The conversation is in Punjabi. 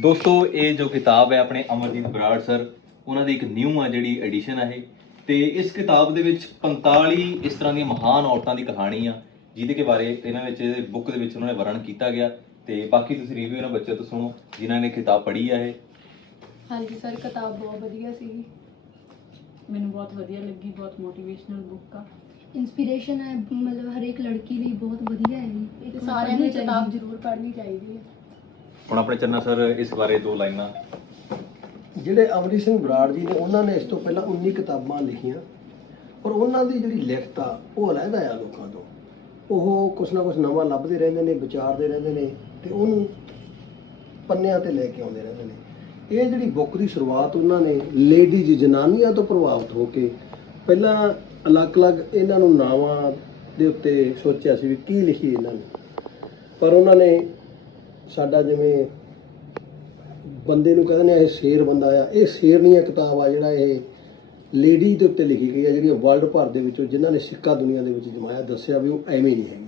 ਦੋਸਤੋ ਇਹ ਜੋ ਕਿਤਾਬ ਹੈ ਆਪਣੇ ਅਮਰਜੀਤ ਬਰਾੜ ਸਰ ਉਹਨਾਂ ਦੀ ਇੱਕ ਨਿਊ ਆ ਜਿਹੜੀ ਐਡੀਸ਼ਨ ਆ ਇਹ। ਤੇ ਇਸ ਕਿਤਾਬ ਦੇ ਵਿੱਚ 45 ਇਸ ਤਰ੍ਹਾਂ ਦੀਆਂ ਮਹਾਨ ਔਰਤਾਂ ਦੀ ਕਹਾਣੀ ਆ ਜਿਹਦੇ ਕੇ ਬਾਰੇ ਇਹਨਾਂ ਵਿੱਚ ਬੁੱਕ ਦੇ ਵਿੱਚ ਉਹਨਾਂ ਨੇ ਵਰਣਨ ਕੀਤਾ ਗਿਆ। ਤੇ ਬਾਕੀ ਤੁਸੀਂ ਰਿਵਿਊ ਇਹਨਾਂ ਬੱਚਿਆਂ ਤੋਂ ਸੁਣੋ ਜਿਨ੍ਹਾਂ ਨੇ ਕਿਤਾਬ ਪੜ੍ਹੀ ਆ ਇਹ। ਹਾਂਜੀ ਸਰ ਕਿਤਾਬ ਬਹੁਤ ਵਧੀਆ ਸੀਗੀ। ਮੈਨੂੰ ਬਹੁਤ ਵਧੀਆ ਲੱਗੀ ਬਹੁਤ ਮੋਟੀਵੇਸ਼ਨਲ ਬੁੱਕ ਆ। ਇੰਸਪੀਰੇਸ਼ਨ ਹੈ ਮਤਲਬ ਹਰ ਇੱਕ ਲੜਕੀ ਲਈ ਬਹੁਤ ਵਧੀਆ ਹੈ। ਇਹ ਸਾਰਿਆਂ ਨੂੰ ਕਿਤਾਬ ਜ਼ਰੂਰ ਪੜ੍ਹਨੀ ਚਾਹੀਦੀ ਹੈ। ਹੁਣ ਆਪਣੇ ਚੰਨਾ ਸਰ, ਇਸ ਬਾਰੇ ਦੋ ਲਾਈਨਾਂ। ਜਿਹੜੇ ਅਮਰੀ ਸਿੰਘ ਬਰਾੜ ਜੀ ਨੇ, ਉਹਨਾਂ ਨੇ ਇਸ ਤੋਂ ਪਹਿਲਾਂ 19 ਕਿਤਾਬਾਂ ਲਿਖੀਆਂ। ਪਰ ਉਹਨਾਂ ਦੀ ਜਿਹੜੀ ਲਿਖਤ ਆ, ਉਹ ਅਲੱਗਾ ਆ ਲੋਕਾਂ ਤੋਂ। ਉਹ ਕੁਛ ਨਾ ਕੁਛ ਨਵਾਂ ਲੱਭਦੇ ਰਹਿੰਦੇ ਨੇ, ਵਿਚਾਰਦੇ ਰਹਿੰਦੇ ਨੇ ਤੇ ਉਹਨੂੰ ਪੰਨਿਆਂ ਤੇ ਲੈ ਕੇ ਆਉਂਦੇ ਰਹਿੰਦੇ ਨੇ। ਇਹ ਜਿਹੜੀ ਬੁੱਕ ਦੀ ਸ਼ੁਰੂਆਤ ਉਹਨਾਂ ਨੇ ਲੇਡੀਜ਼ ਜਨਾਨੀਆਂ ਤੋਂ ਪ੍ਰਭਾਵਿਤ ਹੋ ਕੇ ਪਹਿਲਾਂ ਅਲੱਗ-ਅਲੱਗ ਇਹਨਾਂ ਨੂੰ ਨਾਵਾਂ ਦੇ ਉੱਤੇ ਸੋਚਿਆ ਸੀ ਵੀ ਕੀ ਲਿਖੀ ਇਹਨਾਂ ਨੇ। ਪਰ ਉਹਨਾਂ ਨੇ ਸਾਡਾ ਜਿਵੇਂ ਬੰਦੇ ਨੂੰ ਕਹਿੰਦੇ ਨੇ ਇਹ ਸ਼ੇਰ ਬੰਦਾ ਆ, ਇਹ ਸ਼ੇਰ ਸ਼ੇਰਨੀਆ ਕਿਤਾਬ ਆ ਜਿਹੜਾ ਇਹ ਲੇਡੀ ਦੇ ਉੱਤੇ ਲਿਖੀ ਗਈ ਆ ਜਿਹੜੀ ਵਰਲਡ ਭਰ ਦੇ ਵਿੱਚੋਂ ਜਿਨ੍ਹਾਂ ਨੇ ਸਿੱਕਾ ਦੁਨੀਆ ਦੇ ਵਿੱਚ ਜਮਾਇਆ, ਦੱਸਿਆ ਵੀ ਉਹ ਐਵੇਂ ਨਹੀਂ ਹੈਗੀ।